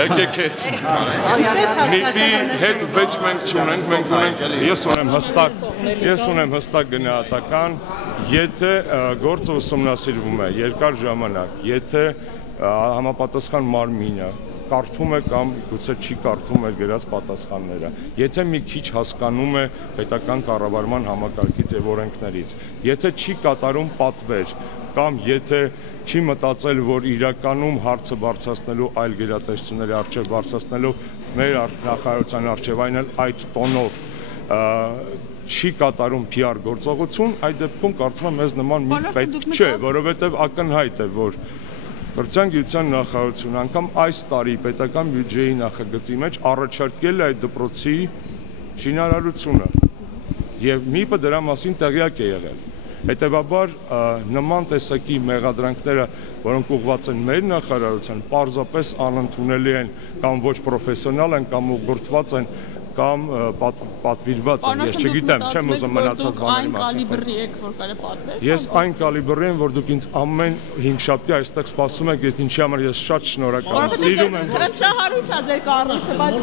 Եկեք հետ։ Մի հետ վեճ մենք չունենք, մենք ունենք, ես ունեմ հստակ գնահատական, եթե գործը ուսումնասիրվում է երկար ժամանակ, եթե համապատասխան մարմինը կարդում է կամ գուցե չի կարդում է գրած պատասխանները, եթե մի քիչ հասկանում է պետական կառավարման համակարգից եւ օրենքներից, եթե չի կատարում պատվեր կամ եթե չի մտածել, որ իրականում հարցը բարձրացնելու այլ գերատեսչությունների առջև բարձրացնելու մեր նախարարության առջև այն էլ այդ տոնով չի կատարում PR գործողություն, այդ դեպքում կարծում եմ մեզ նման մի պետք չէ, որովհետեւ ակնհայտ է, որ Կրթության գիտության նախարարությունը անգամ այս տարի պետական բյուջեի նախագծի մեջ առաջարկել է այդ դպրոցի շինարարությունը եւ ՄԻՊ-ը դրա մասին տեղյակ է եղել։ Հետևաբար նման տեսակի մեղադրանքները, որոնք ուղղված են մեր նախարարության, պարզապես անընդունելի են կամ ոչ պրոֆեսիոնալ են կամ ուղղորդված են կամ պատվիրված են, ես չգիտեմ, չեմ ուզում մնացած բաների մասին։ Ես այն կալիբրի եմ, որ դուք ինձ ամեն հինգշաբթի այստեղ սպասում եք, ես ինչի համար ես շատ շնորհակալ եմ։ Սիրում եմ։ Հրաշքահարույց է ձեր կառույցը, բայց